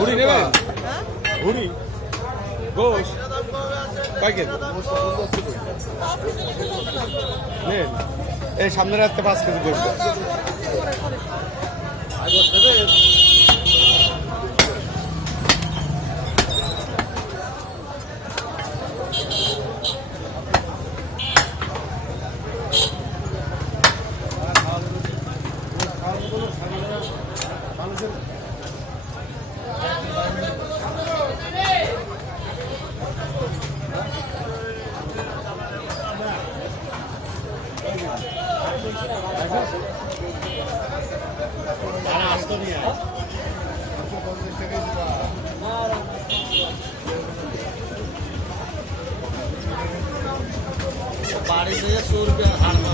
ভুড়ি নেবেন? ভুড়ি গোশ কয় কেজি নেন? এই সামনে রাখতে 5 কেজি গোশ बारिश से 100 रुपया